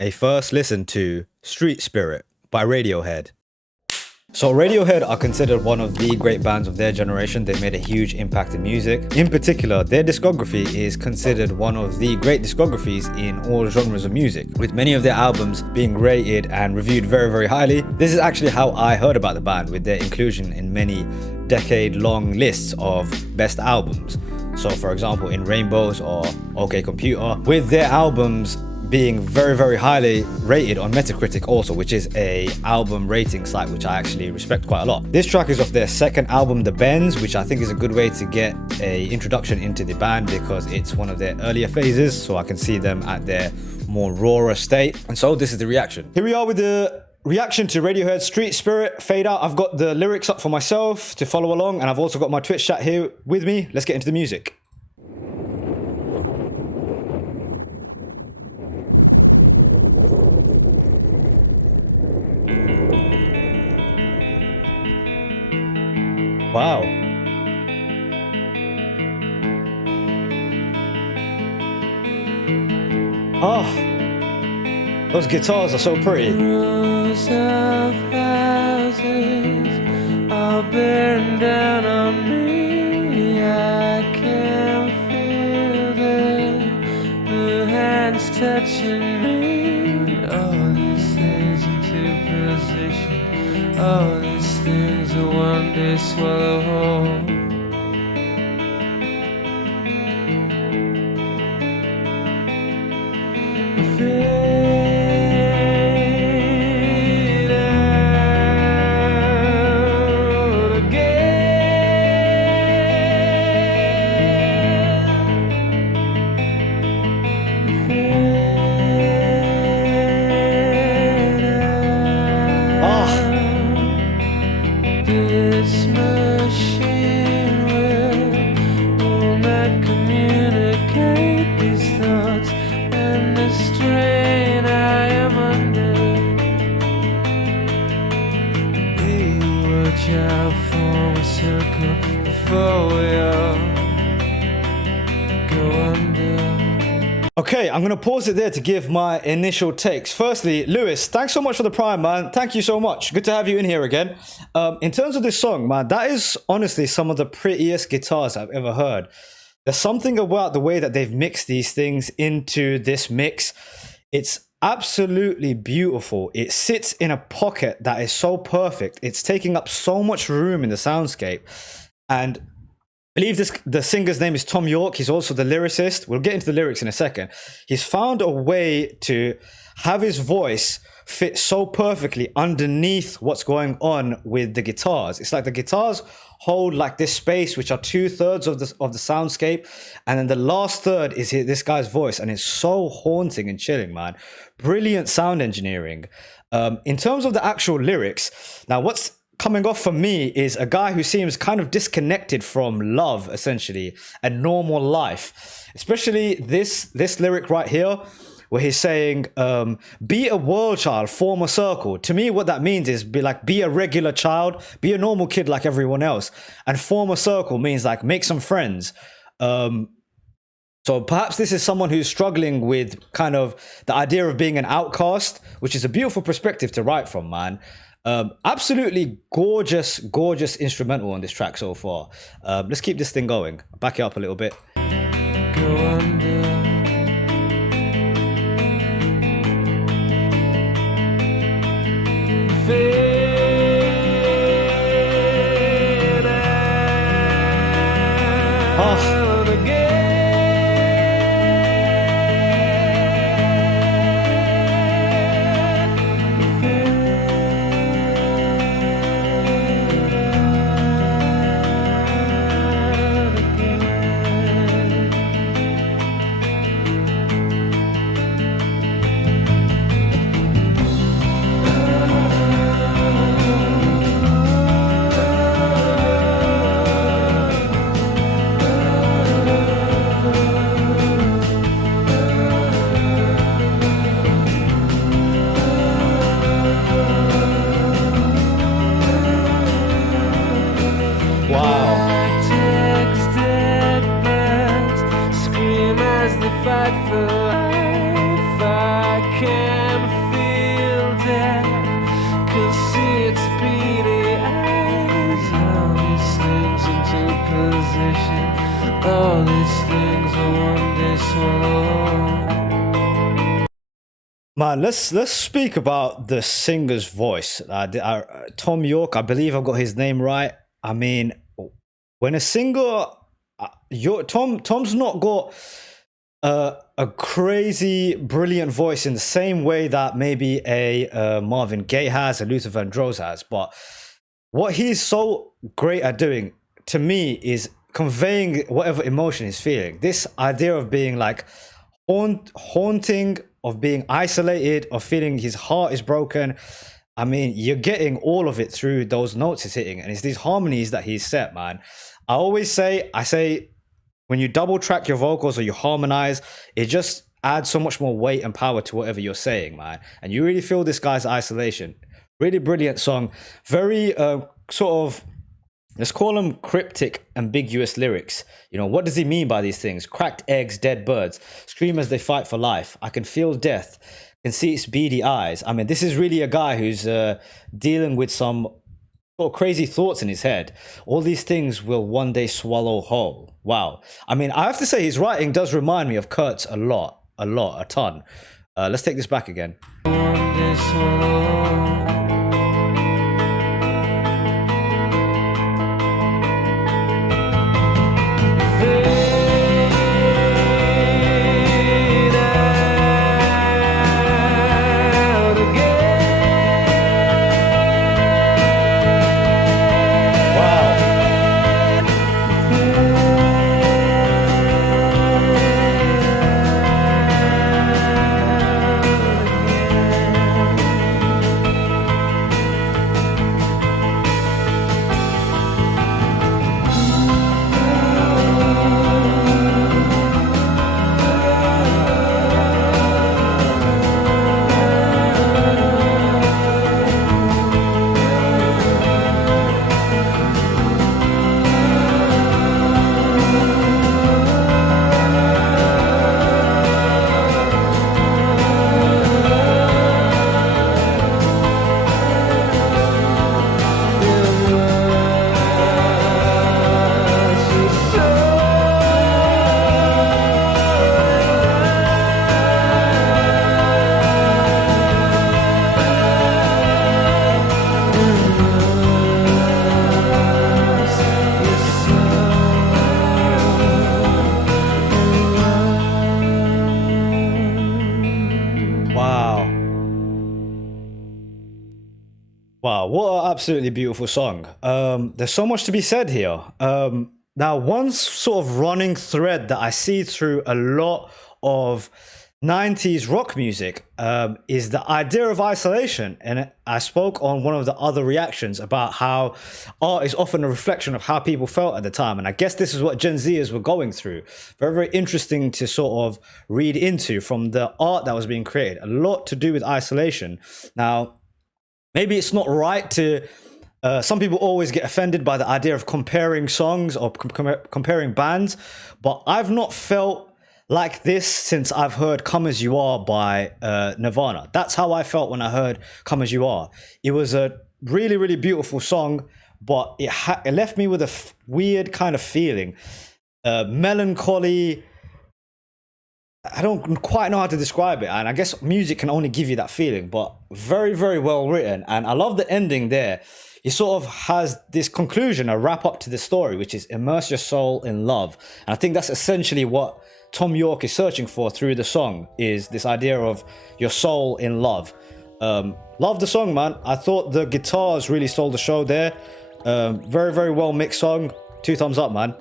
a first listen to Street Spirit by Radiohead. So Radiohead are considered one of the great bands of their generation. They made a huge impact in music. In particular, their discography is considered one of the great discographies in all genres of music, with many of their albums being rated and reviewed very, very highly. This is actually how I heard about the band, with their inclusion in many decade-long lists of best albums. So for example, in Rainbows or OK Computer, with their albums being very, very highly rated on Metacritic also, which is a album rating site which I actually respect quite a lot. This track is off their second album, The Bends, which I think is a good way to get a introduction into the band because it's one of their earlier phases, so I can see them at their more rawer state. And so this is the reaction. Here we are with the reaction to Radiohead Street Spirit Fade Out. I've got the lyrics up for myself to follow along, and I've also got my Twitch chat here with me. Let's get into the music. Wow. Oh, those guitars are so pretty. Rows of houses all bearing down on me. I can feel the hands touching me. All these things into position. All these things will one day swallow whole. This machine will not communicate these thoughts and the strain I am under. We watch out for a circle before we all go under. Okay, I'm going to pause it there to give my initial takes. Firstly, Lewis, thanks so much for the prime, man. Thank you so much. Good to have you in here again. In terms of this song, man, that is honestly some of the prettiest guitars I've ever heard. There's something about the way that they've mixed these things into this mix. It's absolutely beautiful. It sits in a pocket that is so perfect. It's taking up so much room in the soundscape. And I believe the singer's name is Tom York. He's also the lyricist. We'll get into the lyrics in a second. He's found a way to have his voice fit so perfectly underneath what's going on with the guitars. It's like the guitars hold like this space, which are 2/3 of the soundscape, and then the last third is this guy's voice, and it's so haunting and chilling, man. Brilliant sound engineering. In terms of the actual lyrics, now what's coming off for me is a guy who seems kind of disconnected from love, essentially, and normal life. Especially this lyric right here, where he's saying, be a world child, form a circle. To me, what that means is be a regular child, be a normal kid like everyone else. And form a circle means like make some friends. So perhaps this is someone who's struggling with kind of the idea of being an outcast, which is a beautiful perspective to write from, man. Absolutely gorgeous, gorgeous instrumental on this track so far. Let's keep this thing going. I'll back it up a little bit. Go under. Fade out again. and feel death. Can see its beady eyes. All these things into position. All these things will one day swallow. Man, let's speak about the singer's voice. Tom York, I believe I've got his name right. I mean, when a singer, Tom's not got a crazy brilliant voice in the same way that maybe a Marvin Gaye has, a Luther Vandross has, but what he's so great at doing to me is conveying whatever emotion he's feeling. This idea of being like haunting, of being isolated, of feeling his heart is broken. I mean, you're getting all of it through those notes he's hitting, and it's these harmonies that he's set, man. I say when you double track your vocals or you harmonize, it just adds so much more weight and power to whatever you're saying, man. And you really feel this guy's isolation. Really brilliant song. Very sort of, let's call them cryptic, ambiguous lyrics. You know, what does he mean by these things? Cracked eggs, dead birds, scream as they fight for life. I can feel death, can see its beady eyes. I mean, this is really a guy who's dealing with some sort of crazy thoughts in his head. All these things will one day swallow whole. Wow. I mean, I have to say his writing does remind me of Kurt's a ton. Let's take this back again. One day swallow. Wow, what an absolutely beautiful song. There's so much to be said here. Now, one sort of running thread that I see through a lot of 90s rock music is the idea of isolation. And I spoke on one of the other reactions about how art is often a reflection of how people felt at the time. And I guess this is what Gen Zers were going through. Very, very interesting to sort of read into from the art that was being created. A lot to do with isolation. Now, maybe it's not right to, some people always get offended by the idea of comparing songs or comparing bands, but I've not felt like this since I've heard Come As You Are by Nirvana. That's how I felt when I heard Come As You Are. It was a really, really beautiful song, but it left me with a weird kind of feeling. Melancholy. I don't quite know how to describe it, and I guess music can only give you that feeling, but very, very well written. And I love the ending there. It sort of has this conclusion, a wrap up to the story, which is immerse your soul in love. And I think that's essentially what Tom York is searching for through the song, is this idea of your soul in love. Love the song, man. I thought the guitars really stole the show there. Very, very well mixed song. 2 thumbs up, man.